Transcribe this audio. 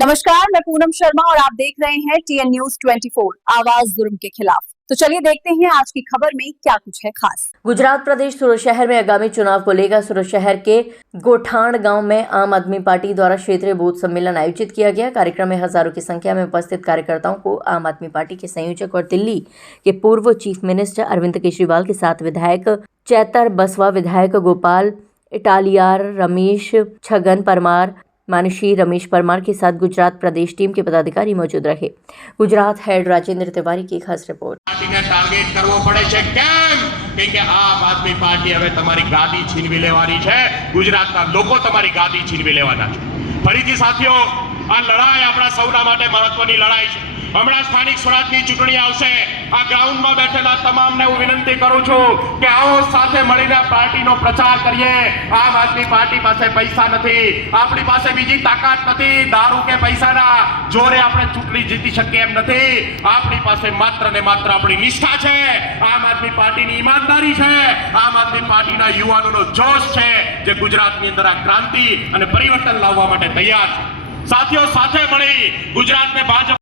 नमस्कार, मैं पूनम शर्मा और आप देख रहे हैं TN न्यूज 24 आवाज जुर्म के खिलाफ। तो चलिए देखते हैं आज की खबर में क्या कुछ है खास। गुजरात प्रदेश सूरत शहर में आगामी चुनाव को लेकर सूरत शहर के गोठाण गांव में आम आदमी पार्टी द्वारा क्षेत्रीय बूथ सम्मेलन आयोजित किया गया। कार्यक्रम में हजारों की संख्या में उपस्थित कार्यकर्ताओं को आम आदमी पार्टी के संयोजक और दिल्ली के पूर्व चीफ मिनिस्टर अरविंद केजरीवाल के साथ विधायक चैतर बसवा, विधायक गोपाल इटालियार, रमेश छगन परमार, मानुषी रमेश परमार के साथ गुजरात प्रदेश टीम के पदाधिकारी मौजूद रहे। गुजरात हेड राजेंद्र तिवारी की खास रिपोर्ट। पार्टीने टार्गेट करवो पड़े छे केम के आम आदमी पार्टी हवे तमारी गादी छीनवी लेवानी छे। गुजरातना लोको तमारी गादी छीनवी लेवाना छे। फरीथी साथीओ, आ लड़ाई आपणा सौना माटे महत्वनी लड़ाई छे। हमણાં સ્થાનિક સ્વરાજની ચૂંટણી આવશે। આ ગ્રાઉન્ડમાં બેઠેલા તમામને હું વિનંતી કરું છું કે આવો સાથે મળીને પાર્ટીનો પ્રચાર કરીએ। આમ આદમી પાર્ટી પાસે પૈસા નથી, આપણી પાસે બીજી તાકાત નથી, દારૂ કે પૈસાના જોરે આપણે ચૂંટણી જીતી શકીએ એમ નથી। આપણી પાસે માત્ર ને માત્ર આપણી નિષ્ઠા છે, આમ આદમી પાર્ટીની ઈમાનદારી છે, આમ આદમી પાર્ટીના યુવાનોનો જોશ છે જે ગુજરાતની અંદર આ ક્રાંતિ અને પરિવર્તન લાવવા માટે તૈયાર છે। સાથીઓ, સાથે મળી ગુજરાતને ભાજપ